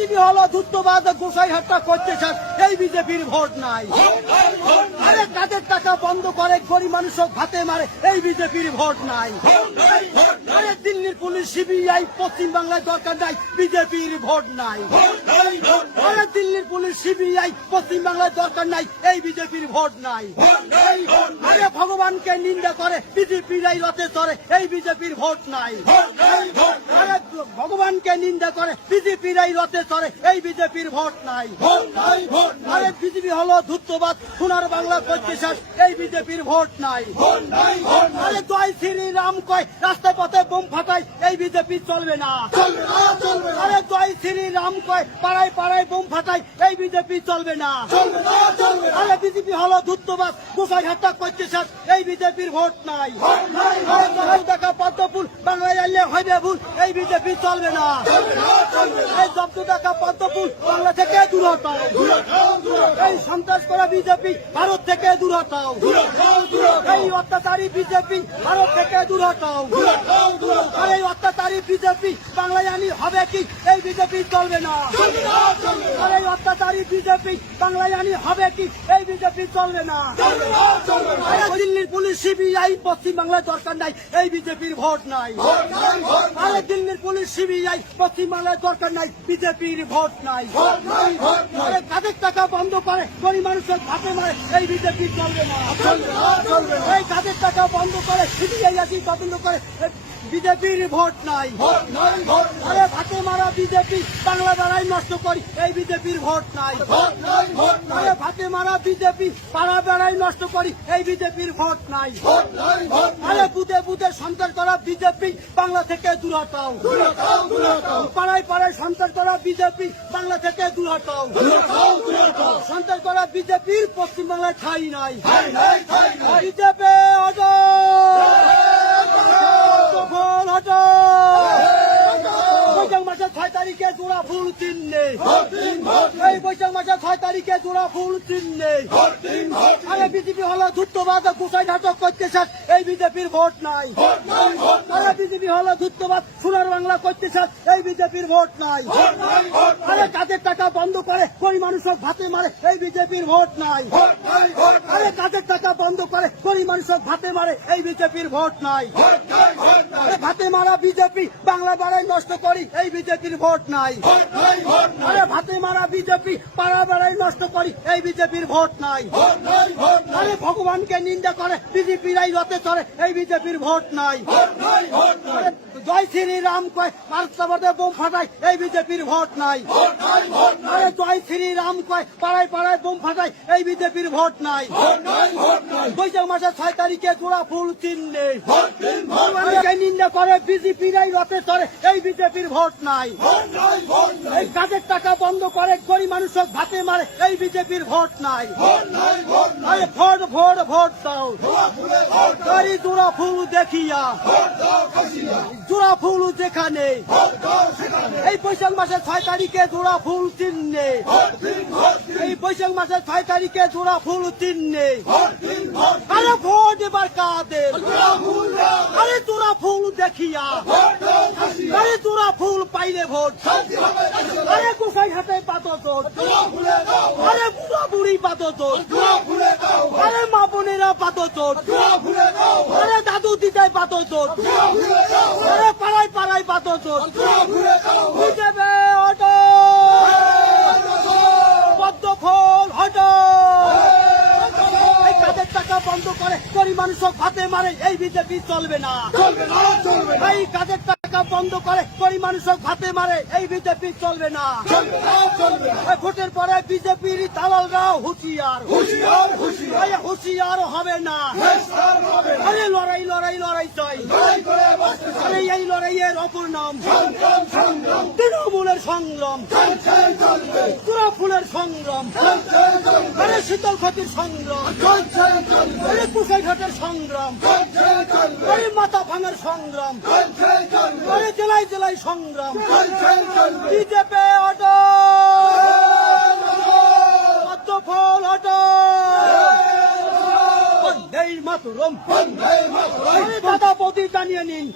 BJP হলো ধূর্তবাদ গোসাইহাটটা করছে sir এই বিজেপির ভোট নাই। আরে কাদের টাকা বন্ধ করে গরিব মানুষ ভাতে মারে এই বিজেপির ভোট নাই। আরে দিল্লির পুলিশ সিবিআই পশ্চিম বাংলায় দরকার নাই বিজেপির ভোট নাই। আরে দিল্লির পুলিশ সিবিআই পশ্চিম বাংলায় দরকার নাই এই বিজেপির ভোট নাই। আরে ভগবানকে নিন্দা করে বিজেপিরাই রথে চড়ে এই বিজেপির ভোট নাই। আরে ভগবানকে নিন্দা করে বিজেপিরাই রথে চড়ে এই বিজেপির ভোট নাই। আরে বিজেপি হলো ধূর্তবাদ সোনার বাংলা করছে স্যার এই বিজেপির ভোট নাই। আরে জয় শ্রীরাম কয় রাস্তায় পথে বোম ফাটাই এই বিজেপি চলবে না। আরে জয় শ্রীরাম কয় পাড়ায় পাড়ায় বোম ফাটাই এই বিজেপি চলবে না। আরে বিজেপি হলো ধূর্তবাদ গোসাইহাটটা করছে স্যার এই বিজেপির ভোট নাই। দেখা পদ্মফুল বাংলায় আনলে হবে ভুল এই বিজেপি চলবে না। এই জব্দ দেখা পদ্মফুল বাংলা থেকে দূর হটাও। এই সন্ত্রাস করা বিজেপি ভারত থেকে দূর হটাও। এই অত্যাচারী বিজেপি ভারত থেকে দূর হটাও। আর এই অত্যাচারী বিজেপি বাংলায় আনি হবে কি এই বিজেপি চলবে না। আর এই অত্যাচারী বিজেপি বাংলায় আনি হবে কি এই বিজেপি চলবে না। দিল্লির পুলিশ সিবিআই পশ্চিম বাংলায় দরকার নাই এই বিজেপির ভোট নাই। আরে দিল্লির পুলিশ সিবিআই পশ্চিম বাংলায় দরকার নাই বিজেপির ভোট নাই। আরে কাদের টাকা বন্ধ করে গরিব মানুষের ভাতে মারে এই বিজেপি চলবে না। এই কাদের টাকা বন্ধ করে সিবিআই তদন্ত করে বিজেপির ভোট নাই। আরে ভাতে মারা বিজেপি বাংলা বেড়াই নষ্ট করি এই বিজেপির ভোট নাই। আরে ভাতে মারা বিজেপি পাড়া বেড়াই নষ্ট করি এই বিজেপির ভোট নাই। আরে বুধে বুধে সন্ত্রাস করা বিজেপি বাংলা থেকে দূর হটাও। পাড়ায় পাড়ায় সন্ত্রাস করা বিজেপি বাংলা থেকে দূর হটাও। সন্ত্রাস করা বিজেপির পশ্চিম বাংলায় ঠাঁই নাই। বিজেপি বৈশাখ মাসের 6 তারিখে জোড়া ফুল চিহ্নে এই বৈশাখ মাসের 6 তারিখে জোড়া ফুল চিহ্নে। আরে বিজেপি হলো ধূর্তবাদ গোসাই নাটক করতে স্যার এই বিজেপির ভোট নাই। আরে বিজেপি হলো ধূর্তবাদ সোনার বাংলা করতে স্যার এই বিজেপির ভোট নাই। আরে কাদের টাকা বন্ধ করে গরিব মানুষ ভাতে মারে এই বিজেপির ভোট নাই। আরে কাদের টাকা বন্ধ করে গরিব মানুষ ভাতে মারে এই বিজেপির ভোট নাই। ভাতে মারা বিজেপি বাংলা বেড়াই নষ্ট করি এই বিজেপির ভোট নাই। আরে ভাতে মারা বিজেপি পাড়া বেড়াই নষ্ট করি এই বিজেপির ভোট নাই। আরে ভগবানকে নিন্দা করে বিজেপিরাই রথে চড়ে এই বিজেপির ভোট নাই। জয় শ্রীরাম কয় রাস্তায় বোম ফাটাই এই বিজেপির ভোট নাই। আরে জয় শ্রীরাম কয় পাড়ায় পাড়ায় বোম ফাটাই এই বিজেপির ভোট নাই। বৈশাখ মাসের 6 তারিখে জোড়া ফুল চিহ্নে নিন্দা করে বিজেপিরাই রথে চড়ে এই বিজেপির ভোট নাই। এই কাজের টাকা বন্ধ করে গরিব মানুষ ভাতে মারে এই বিজেপির ভোট নাই। আরে ভোট ভোট ভোট দাও জোড়া ফুল দেখিয়া জোড়া ফুল যেখানে এই বৈশাখ মাসের 6 তারিখে জোড়া ফুল চিহ্নে এই বৈশাখ মাসের 6 তারিখে জোড়া ফুল চিহ্নে। আরে ভোট এবার কাদের আরে জোড়া ফুল দেখিয়া আরে জোড়া ফুল পাইলে ভোট। আরে গোসাই হাতে পাতো তোর আরে বুড়া বুড়ি পাতো তোর আরে মা বোনেরা পাতো তোর আরে দাদু দিদাই পাতো তোর আরে পাড়ায় পাড়ায় পাতো তোর বিজেপি অটো পদ্মফুল হটো। এই কাদের টাকা বন্ধ করে গরিব মানুষ ভাতে মারে এই বিজেপি চলবে না। এই কাদের টাকা বন্ধ করে গরিব মানুষ ভাতে মারে এই বিজেপি চলবে না। ভোটের পরে বিজেপির দালালরাও হুঁশিয়ার হুঁশিয়ার হবে না। আরে লড়াই লড়াই লড়াই চাই আরে এই লড়াইয়ের অপর নাম তৃণমূলের সংগ্রাম জোড়া ফুলের সংগ্রাম আরে শীতল ক্ষতির সংগ্রাম আরে কুসাইঘাটের সংগ্রাম আরে মাথা ভাঙার সংগ্রাম আরে জেলায় জেলায় সংগ্রাম। বিজেপি অটো পদ্মফুল অটো বন্দে মাতরম দাদা বৌদি জানিয়ে নিন।